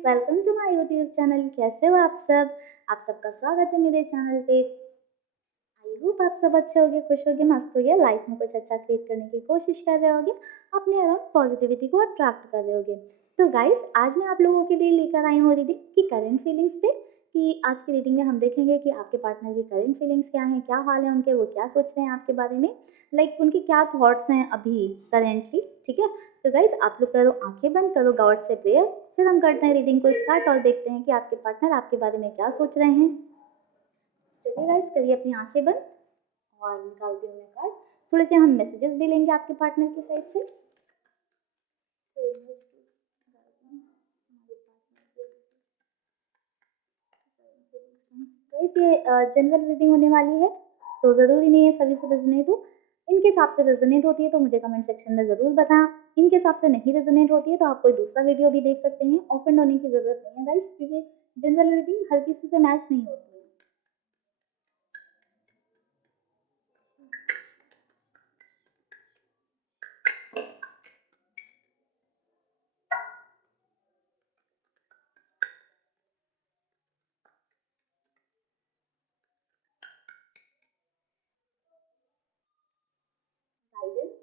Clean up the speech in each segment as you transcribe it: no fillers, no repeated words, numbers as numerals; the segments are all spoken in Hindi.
Welcome to my YouTube channel. कैसे हो आप सब? आप सबका स्वागत है मेरे चैनल पे। आई होप आप सब अच्छे होगे, खुश होगे, मस्त होगे, लाइफ में कुछ अच्छा क्रिएट करने की कोशिश कर रहे होगे, अपने अराउंड पॉजिटिविटी को अट्रैक्ट कर रहे होगे। तो गाइस, आज मैं आप लोगों के लिए लेकर आई हूँ रीडिंग की करंट फीलिंग्स पे। कि आज की रीडिंग में हम देखेंगे कि आपके पार्टनर की करंट फीलिंग्स क्या हैं, क्या हाल है उनके, वो क्या सोच रहे हैं आपके बारे में, उनके क्या थॉट्स हैं अभी करेंटली। ठीक है, तो गाइज आप लोग करो आंखें बंद, करो गॉड से प्रेयर, फिर हम करते हैं रीडिंग को स्टार्ट और देखते हैं कि आपके पार्टनर आपके बारे में क्या सोच रहे हैं। चलिए गाइज, करिए अपनी आंखें बंद और निकालती हूँ मैं कार्ड। थोड़े से हम मैसेजेस भी लेंगे आपके पार्टनर की साइड से। गाइस, ये जनरल रीडिंग होने वाली है, तो ज़रूरी नहीं है सभी से रेजोनेट हो। इनके हिसाब से रेजोनेट होती है तो मुझे कमेंट सेक्शन में ज़रूर बताएं। इनके हिसाब से नहीं रेजोनेट होती है तो आप कोई दूसरा वीडियो भी देख सकते हैं। ऑफेंड होने की ज़रूरत नहीं है गाइस, क्योंकि जनरल रीडिंग हर किसी से मैच नहीं होती है। Guidance,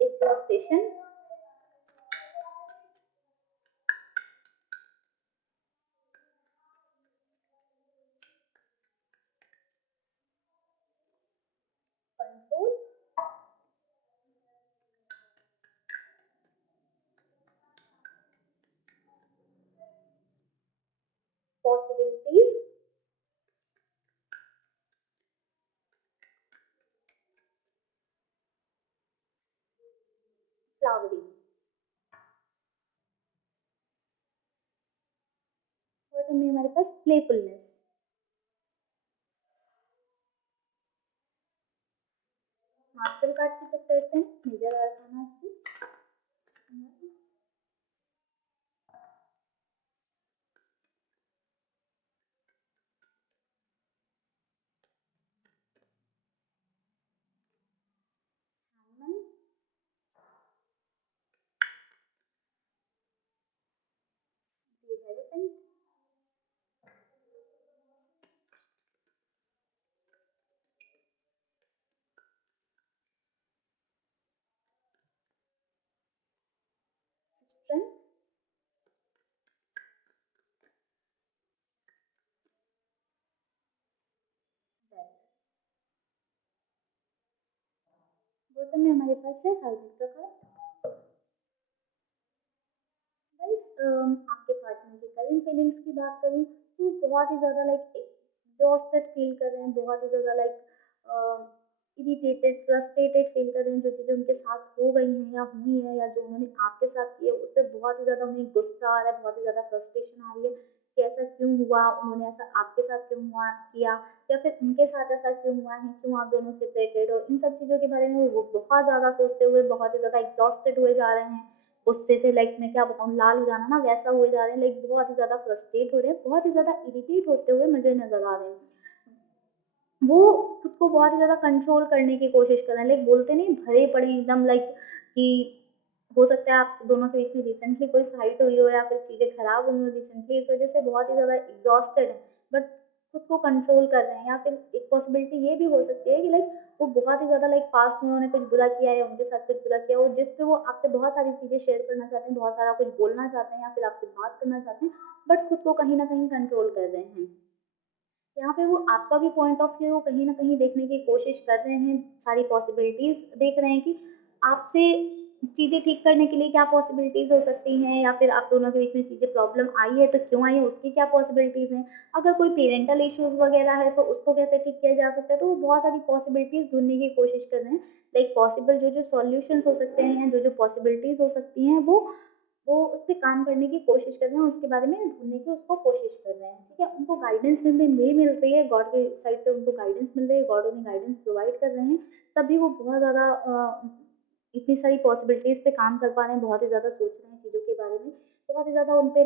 exhaustion, control, possibilities, flowering. और में हमारे पास प्लेफुलनेस। मास्टर कार्ड से चेक करते हैं मेजर अर्थाना से। Strength, death. बॉटम में हमारे पास है हेल्थ का कार्ड। गाइस, आपके पार्टनर की करंट फीलिंग्स की बात करूँ तो बहुत ही ज़्यादा एग्जॉस्टेड फील कर रहे हैं, बहुत ही ज़्यादा इरिटेटेड, फ्रस्ट्रेटेड फील कर रहे हैं। जो चीज़ें उनके साथ हो गई हैं या हुई हैं या जो उन्होंने आपके साथ किया उस पर बहुत ही ज़्यादा उन्हें गुस्सा आ रहा है, बहुत ही ज़्यादा फ्रस्ट्रेशन आ रही है कि ऐसा क्यों हुआ, उन्होंने ऐसा आपके साथ क्यों हुआ किया, या फिर उनके साथ ऐसा क्यों हुआ है, क्यों आप दोनों सेपरेटेड हो। इन सब चीज़ों के बारे में वो बहुत ज़्यादा सोचते हुए बहुत ही ज़्यादा एग्जॉस्टेड हुए जा रहे हैं। गुस्से से मैं क्या बताऊँ, लाल हो जाना ना वैसा हुए जा रहे हैं। बहुत ही ज़्यादा फ्रस्ट्रेट हो रहे हैं, बहुत ही ज़्यादा इरिटेट होते हुए मुझे नज़र आ रहे हैं। वो खुद को बहुत ही ज़्यादा कंट्रोल करने की कोशिश कर रहे हैं। बोलते नहीं, भरे पड़े हैं एकदम, कि हो सकता है आप दोनों के बीच में रिसेंटली कोई फाइट हुई हो या फिर चीज़ें खराब हुई हो रिसेंटली, इस वजह से बहुत ही ज़्यादा एग्जॉस्टेड है, बट खुद को कंट्रोल कर रहे हैं। या फिर एक पॉसिबिलिटी ये भी हो सकती है कि वो बहुत ही ज़्यादा पास्ट में उन्होंने कुछ बुरा किया है, उनके साथ कुछ बुरा किया हो, जिस पे वो आपसे बहुत सारी चीज़ें शेयर करना चाहते हैं, बहुत सारा कुछ बोलना चाहते हैं या फिर आपसे बात करना चाहते हैं, बट खुद को कहीं ना कहीं कंट्रोल कर रहे हैं। यहाँ पे वो आपका भी पॉइंट ऑफ व्यू कहीं न कहीं देखने की कोशिश कर रहे हैं, सारी पॉसिबिलिटीज़ देख रहे हैं कि आपसे चीज़ें ठीक करने के लिए क्या पॉसिबिलिटीज़ हो सकती हैं, या फिर आप दोनों के बीच में चीज़ें प्रॉब्लम आई है तो क्यों आई है, उसकी क्या पॉसिबिलिटीज़ हैं। अगर कोई पेरेंटल इश्यूज़ वगैरह है तो उसको कैसे ठीक किया जा सकता है, तो वो बहुत सारी पॉसिबिलिटीज़ ढूँढने की कोशिश कर रहे हैं। पॉसिबल जो-जो सॉल्यूशंस हो सकते हैं, जो-जो पॉसिबिलिटीज़ हो सकती हैं, वो उस पे काम करने की कोशिश कर रहे हैं, उसके बारे में ढूँढने की उसको कोशिश कर रहे हैं। ठीक है? उनको गाइडेंस भी मिल रही है, गॉड के साइड से उनको गाइडेंस मिल रही है, गॉड उन्हें गाइडेंस प्रोवाइड कर रहे हैं, तभी वो बहुत ज़्यादा इतनी सारी पॉसिबिलिटीज़ पे काम कर पा रहे हैं, बहुत ही ज़्यादा सोच रहे हैं चीज़ों के बारे में, बहुत ही ज़्यादा उन पे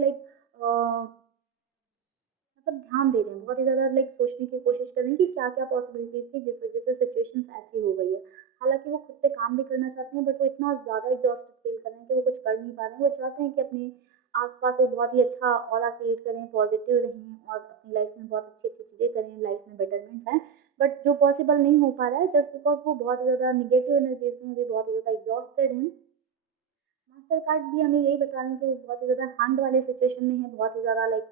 मतलब ध्यान दे रहे हैं, बहुत ही ज़्यादा लाइक सोचने की कोशिश कर रहे हैं कि क्या-क्या पॉसिबिलिटीज़ थी जिस वज़ह से सिचुएशंस ऐसी हो गई है। हालाँकि वो खुद पे काम भी करना चाहते हैं बट वो इतना ज़्यादा एग्ज़ॉस्टेड फ़ील कर रहे हैं कि वो कुछ कर नहीं पा रहे हैं। वो चाहते हैं कि अपने आस-पास वो बहुत ही अच्छा ऑरा क्रिएट करें, पॉज़िटिव रहें और अपनी लाइफ़ में बहुत अच्छी-अच्छी चीज़ें करें, लाइफ़ में बेटरमेंट लाएँ। बट जो पॉसिबल नहीं हो पा रहा है जस्ट बिकॉज़ वो बहुत ही ज़्यादा नेगेटिव एनर्जीज़ में भी बहुत ही ज़्यादा एग्ज़ॉस्टेड हैं। मास्टर कार्ड भी हमें यही बता रहे हैं कि वो बहुत ही ज़्यादा हैंग वाले सिचुएशन में है, बहुत ही ज़्यादा लाइक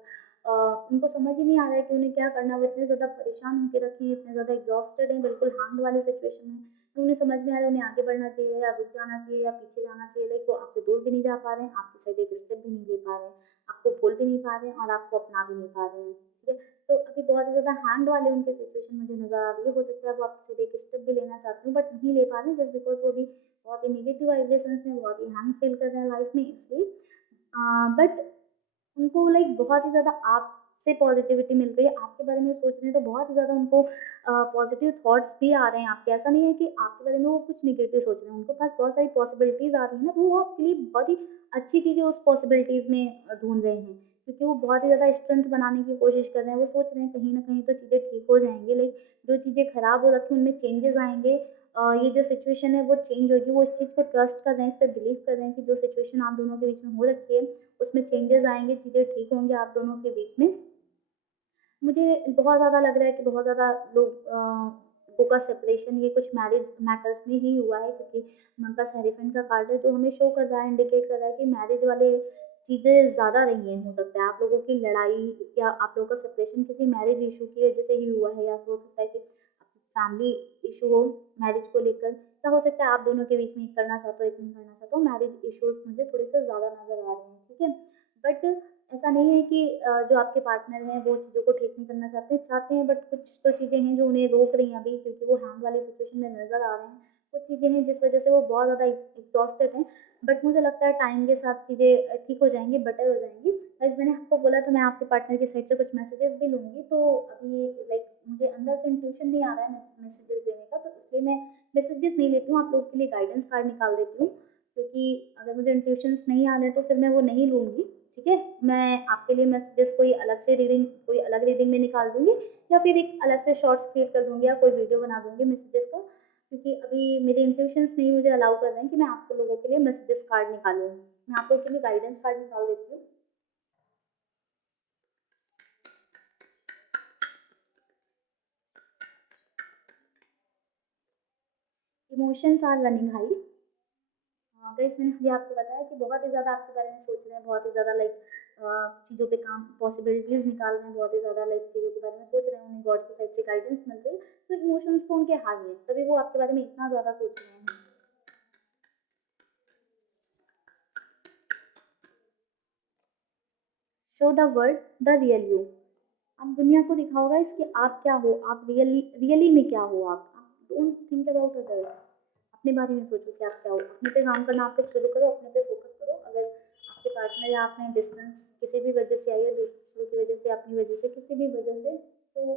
उनको समझ ही नहीं आ रहा है कि उन्हें क्या करना है, वो इतने ज़्यादा परेशान होके रखे हैं, इतने ज़्यादा एग्ज़ॉस्टेड हैं, बिल्कुल हैंग वाली सिचुएशन में। तो उन्हें समझ में आ रहा है उन्हें आगे बढ़ना चाहिए या रुक जाना चाहिए या पीछे जाना चाहिए, लाइक वो आपसे दूर भी नहीं जा पा रहे हैं, आपकी साइड एक स्टेप भी नहीं ले पा रहे हैं, आपको भूल भी नहीं पा रहे हैं और आपको अपना भी नहीं पा रहे हैं, ठीक है? तो अभी बहुत ही ज़्यादा हैंग वाले उनकी सिचुएशन मुझे नज़र आ रही है, हो सकता है वो आपसे एक स्टेप भी लेना चाहते हो बट नहीं ले पा रहे हैं जस्ट बिकॉज़ वो भी बहुत ही नेगेटिव वाइब्रेशंस में बहुत ही हैंग फील कर रहे हैं लाइफ में इसलिए बट उनको लाइक बहुत ही ज़्यादा आपसे पॉजिटिविटी मिल रही है, आपके बारे में सोच रहे हैं तो बहुत ही ज़्यादा उनको पॉजिटिव थॉट्स भी आ रहे हैं आपके। ऐसा नहीं है कि आपके बारे में वो कुछ नेगेटिव सोच रहे हैं, उनके पास बहुत सारी पॉसिबिलिटीज़ आ रही हैं ना, तो वो आपके लिए बहुत ही अच्छी चीज़ें उस पॉसिबिलिटीज़ में ढूँढ रहे हैं। क्योंकि वो बहुत ही ज़्यादा स्ट्रेंथ बनाने की कोशिश कर रहे हैं, वो सोच रहे हैं कहीं न कहीं तो चीज़ें ठीक हो जाएँगी, लाइक जो चीज़ें खराब हो रखी हैं उनमें चेंजेज़ आएँगे। ये जो सिचुएशन है वो चेंज होगी, वो इस चीज़ को ट्रस्ट कर रहे हैं, इस पे बिलीव कर रहे हैं कि जो सिचुएशन आप दोनों के बीच में हो रखी है उसमें चेंजेस आएँगे, चीज़ें ठीक होंगी आप दोनों के बीच में। मुझे बहुत ज़्यादा लग रहा है कि बहुत ज़्यादा लोगों का सेपरेशन ये कुछ मैरिज मैटर्स में ही हुआ है क्योंकि हमारे पास हेरीफेंट का कार्ड है जो हमें शो कर रहा है, इंडिकेट कर रहा है कि मैरिज वाले चीज़ें ज़्यादा रही हैं, हो सकता है आप लोगों की लड़ाई या आप लोगों का सेपरेशन किसी मैरिज इश्यू की वजह से ही हुआ है या हो सकता है कि फैमिली इश्यू हो मैरिज को लेकर या हो सकता है आप दोनों के बीच में एक करना चाहते हो, एक नहीं करना चाहते हो, मैरिज इश्यूज़ मुझे थोड़े से ज़्यादा नज़र आ रहे हैं, ठीक है? बट ऐसा नहीं है कि जो आपके पार्टनर हैं वो चीज़ों को ठीक नहीं करना चाहते हैं बट कुछ तो चीज़ें हैं जो उन्हें रोक रही हैं अभी क्योंकि वो हैंग वाली सिचुएशन में नज़र आ रहे हैं। कुछ चीज़ें हैं जिस वज़ह से वो बहुत ज़्यादा एग्ज़ॉस्टेड हैं बट मुझे लगता है टाइम के साथ चीज़ें ठीक हो जाएँगी, बेटर हो जाएँगी। गाइस मैंने आपको बोला था मैं आपके पार्टनर की साइड से कुछ मैसेजेस भी लूँगी तो अभी लाइक मुझे अंदर से इंट्यूशन नहीं आ रहा है मैसेजेस देने का तो इसलिए मैं मैसेजेस नहीं लेती हूँ, आप लोगों के लिए गाइडेंस कार्ड निकाल देती हूँ क्योंकि अगर मुझे इंट्यूशंस नहीं आ रहे हैं तो फिर मैं वो नहीं लूँगी। ठीक है? मैं आपके लिए मैसेजेस कोई अलग से रीडिंग कोई अलग रीडिंग में निकाल दूँगी या फिर एक अलग से शॉर्ट्स क्रिएट कर दूँगी या कोई वीडियो बना दूँगी मैसेजेस का, क्योंकि अभी मेरे इंट्यूशंस नहीं मुझे अलाउ कर रहे हैं कि मैं आप लोगों के लिए मैसेजेस कार्ड निकालूँ। मैं आप लोगों के लिए गाइडेंस कार्ड निकाल देती हूँ। Emotions are running high. Guys मैंने अभी आपको बताया कि बहुत ही ज़्यादा आपके बारे में सोच रहे हैं, बहुत ही ज़्यादा लाइक चीज़ों पे काम पॉसिबिलिटीज़ निकाल रहे हैं, बहुत ही ज़्यादा लाइक चीज़ों के बारे में सोच रहे हैं, उन्हें गॉड की साइड से गाइडेंस मिल रही है, तो इमोशंस तो उनके हाई हैं, तभी वो आपके बारे में इतना ज़्यादा सोच रहे हैं। Show the world the real you. आप दुनिया को दिखाओ गाइस कि आप क्या हो, आप रियली रियली में क्या हो आप डोंट थिंक अबाउट अदर्स। अपने बारे में सोचो कि आप क्या हो, अपने पे काम करना आप लोग शुरू करो, अपने पे फोकस करो। अगर आपके पार्टनर या आप में डिस्टेंस किसी भी वजह से आई है, दूसरों की वजह से, अपनी वजह से, किसी भी वजह से, तो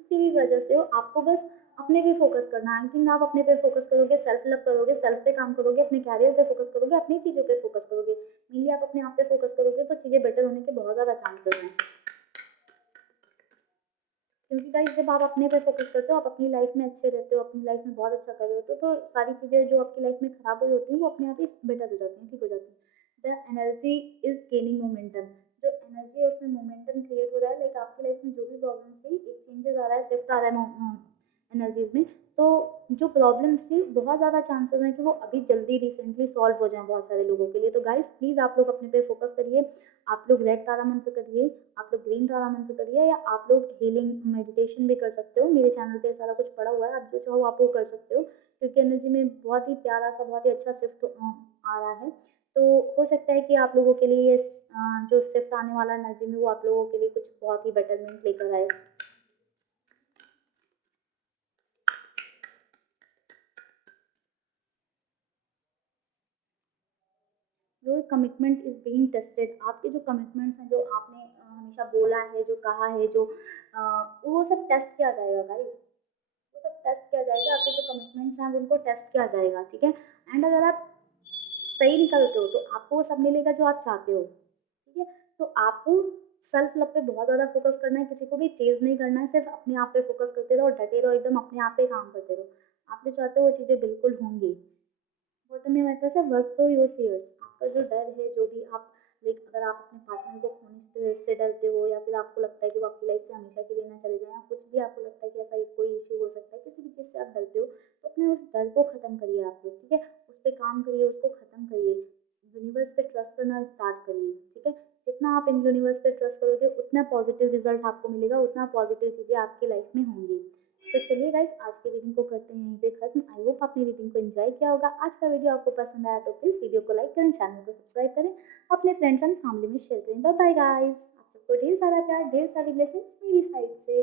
किसी भी वजह से हो, आपको बस अपने पे फ़ोकस करना है। आई थिंक आप अपने पे फ़ोकस करोगे, सेल्फ लव करोगे, सेल्फ पे काम करोगे, अपने करियर पे फ़ोकस करोगे, अपनी चीज़ों पे फ़ोकस करोगे। मेनली आप अपने आप पे फ़ोकस करोगे तो चीज़ें बेटर होने के बहुत ज़्यादा चांसेस हैं। क्योंकि गाइस जब आप अपने पे फ़ोकस करते हो, आप अपनी लाइफ़ में अच्छे रहते हो, अपनी लाइफ़ में बहुत अच्छा कर रहे होते हो, तो सारी चीज़ें जो आपकी लाइफ़ में खराब हुई होती हैं, वो अपने आप ही बेटर हो जाती हैं, ठीक हो जाती हैं। The energy is gaining momentum. जो एनर्जी है उसमें मोमेंटम क्रिएट हो रहा है, लाइक आपकी लाइफ़ में जो भी प्रॉब्लम्स थी, एक चेंजेस आ रहा है, शिफ्ट आ रहा है एनर्जीज़ में। तो जो प्रॉब्लम्स थी, बहुत ज़्यादा चांसेस हैं कि वो अभी जल्दी रिसेंटली सॉल्व हो जाएँ बहुत सारे लोगों के लिए। तो गाइस प्लीज़ आप लोग अपने पे फ़ोकस करिए। आप लोग रेड तारा मंत्र करिए, आप लोग ग्रीन तारा मंत्र करिए या आप लोग हीलिंग मेडिटेशन भी कर सकते हो। मेरे चैनल पे सारा कुछ पड़ा हुआ है, आप जो चाहो आप वो कर सकते हो क्योंकि एनर्जी में बहुत ही प्यारा-सा, बहुत ही अच्छा शिफ्ट आ रहा है। तो हो सकता है कि आप लोगों के लिए जो शिफ्ट आने वाला एनर्जी में वो आप लोगों के लिए कुछ बहुत ही बेटरमेंट लेकर आए। Your commitment is being tested. आपके जो कमिटमेंट्स हैं, जो आपने हमेशा बोला है, जो कहा है, जो वो सब टेस्ट किया जाएगा गाइस। वो सब टेस्ट किया जाएगा, आपके जो कमिटमेंट्स हैं उनको टेस्ट किया जाएगा, ठीक है? एंड अगर आप सही निकलते हो तो आपको वो सब मिलेगा जो आप चाहते हो, ठीक है? तो आपको सेल्फ लव पे बहुत ज़्यादा फोकस करना है, किसी को भी चेज़ नहीं करना है, सिर्फ अपने आप पे फोकस करते रहो और डटे रहो, एकदम अपने आप पे काम करते रहो। आप जो चाहते हो वो चीज़ें बिल्कुल होंगी। बॉटम में हमारे पास है वर्क थ्रू योर फियर्स। आपका जो डर है, जो भी आप लाइक अगर आप अपने पार्टनर को खोने से डरते हो, या फिर आपको लगता है कि वो आपकी लाइफ से हमेशा के लिए ना चले जाएँ, या कुछ भी आपको लगता है कि ऐसा कोई इश्यू हो सकता है, किसी भी चीज़ से आप डरते हो, तो अपने उस डर को ख़त्म करिए आप लोग, ठीक है? उस पे काम करिए, उसको ख़त्म करिए। यूनिवर्स पे ट्रस्ट करना स्टार्ट करिए, ठीक है? जितना आप इन यूनिवर्स पे ट्रस्ट करोगे, उतना पॉजिटिव रिजल्ट आपको मिलेगा, उतना पॉजिटिव चीज़ें आपकी लाइफ में होंगी। तो चलिए गाइस, आज की रीडिंग को करते हैं यहीं पे खत्म। आई होप आपने रीडिंग को एंजॉय किया होगा। आज का वीडियो आपको पसंद आया तो प्लीज़ वीडियो को लाइक करें, चैनल को सब्सक्राइब करें, अपने फ्रेंड्स एंड फैमिली में शेयर करें। बाय बाय गाइस, आप सबको ढेर सारा प्यार, ढेर सारी ब्लेसिंग्स मेरी साइड से।